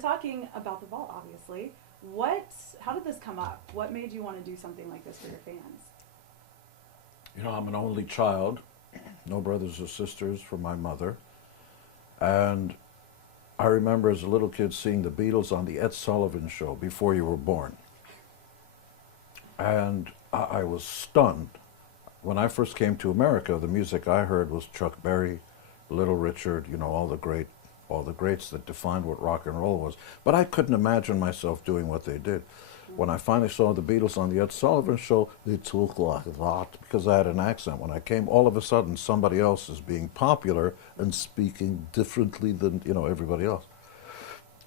talking about the vault, obviously. How did this come up? What made you want to do something like this for your fans? You know, I'm an only child, no brothers or sisters from my mother. And I remember as a little kid seeing the Beatles on the Ed Sullivan Show before you were born. And I was stunned. When I first came to America, the music I heard was Chuck Berry, Little Richard, you know, all the greats that defined what rock and roll was. But I couldn't imagine myself doing what they did. When I finally saw the Beatles on the Ed Sullivan Show, they talk like that because I had an accent. When I came, all of a sudden, somebody else is being popular and speaking differently than, you know, everybody else.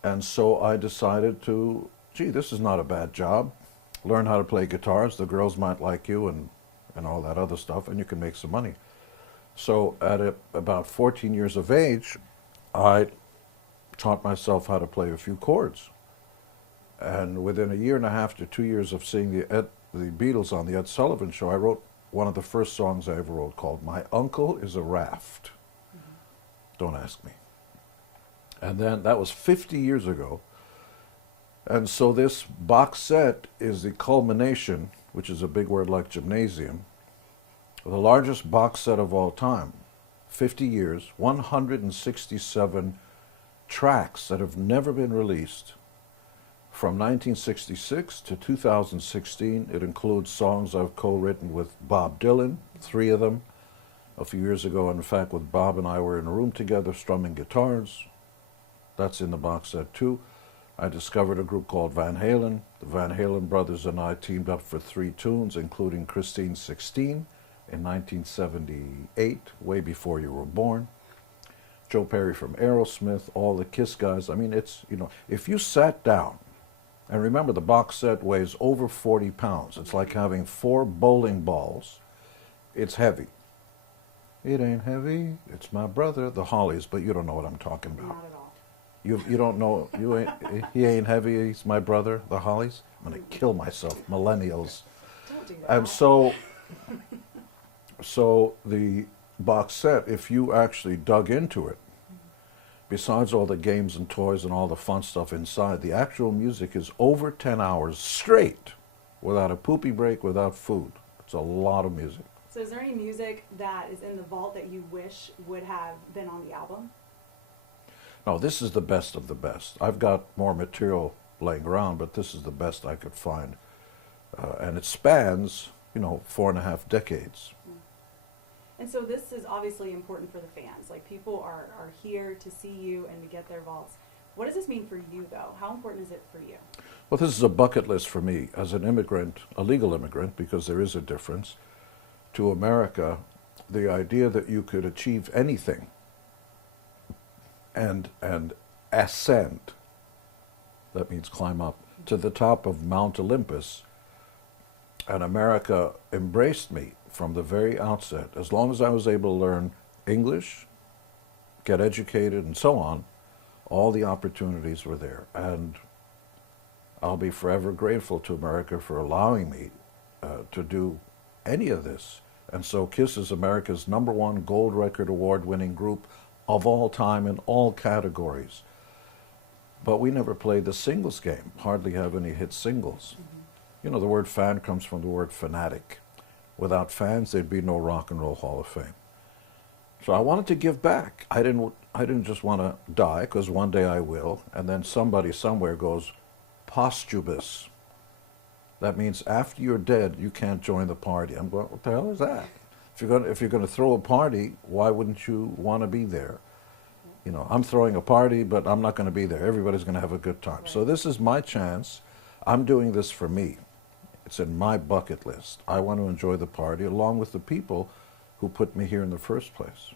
And so I decided to, gee, this is not a bad job. Learn how to play guitars. The girls might like you and all that other stuff, and you can make some money. So at about 14 years of age, I taught myself how to play a few chords. And within a year and a half to 2 years of seeing the Beatles on the Ed Sullivan Show, I wrote one of the first songs I ever wrote called My Uncle is a Raft. Don't ask me. And then that was 50 years ago. And so this box set is the culmination, which is a big word like gymnasium, the largest box set of all time. 50 years, 167 tracks that have never been released. From 1966 to 2016, it includes songs I've co-written with Bob Dylan, 3 of them. A few years ago, in fact, with Bob and I were in a room together strumming guitars. That's in the box set too. I discovered a group called Van Halen. The Van Halen brothers and I teamed up for 3 tunes, including Christine 16 in 1978, way before you were born. Joe Perry from Aerosmith, all the Kiss guys. I mean, it's, you know, if you sat down, and remember the box set weighs over 40 pounds. It's like having 4 bowling balls. It's heavy. It ain't heavy, it's my brother, the Hollies, but you don't know what I'm talking about. Not at all. You don't know, he ain't heavy, he's my brother, the Hollies? I'm going to kill myself, millennials. Don't do that. And so the box set, if you actually dug into it, besides all the games and toys and all the fun stuff inside, the actual music is over 10 hours straight, without a poopy break, without food. It's a lot of music. So is there any music that is in the vault that you wish would have been on the album? No, this is the best of the best. I've got more material laying around, but this is the best I could find. And it spans, you know, 4.5 decades. And so this is obviously important for the fans. Like, people are here to see you and to get their vaults. What does this mean for you, though? How important is it for you? Well, this is a bucket list for me as an immigrant, a legal immigrant, because there is a difference, to America. The idea that you could achieve anything and ascend, that means climb up, to the top of Mount Olympus, and America embraced me from the very outset. As long as I was able to learn English, get educated, and so on, all the opportunities were there. And I'll be forever grateful to America for allowing me to do any of this. And so KISS is America's #1 gold record award-winning group of all time in all categories. But we never played the singles game, hardly have any hit singles. You know, the word fan comes from the word fanatic. Without fans, there'd be no Rock and Roll Hall of Fame. So I wanted to give back. I didn't just want to die, because one day I will, and then somebody somewhere goes, posthumous. That means after you're dead, you can't join the party. I'm going, what the hell is that? If you're going to throw a party, why wouldn't you want to be there? You know, I'm throwing a party, but I'm not going to be there. Everybody's going to have a good time. Right. So this is my chance. I'm doing this for me. It's in my bucket list. I want to enjoy the party along with the people who put me here in the first place.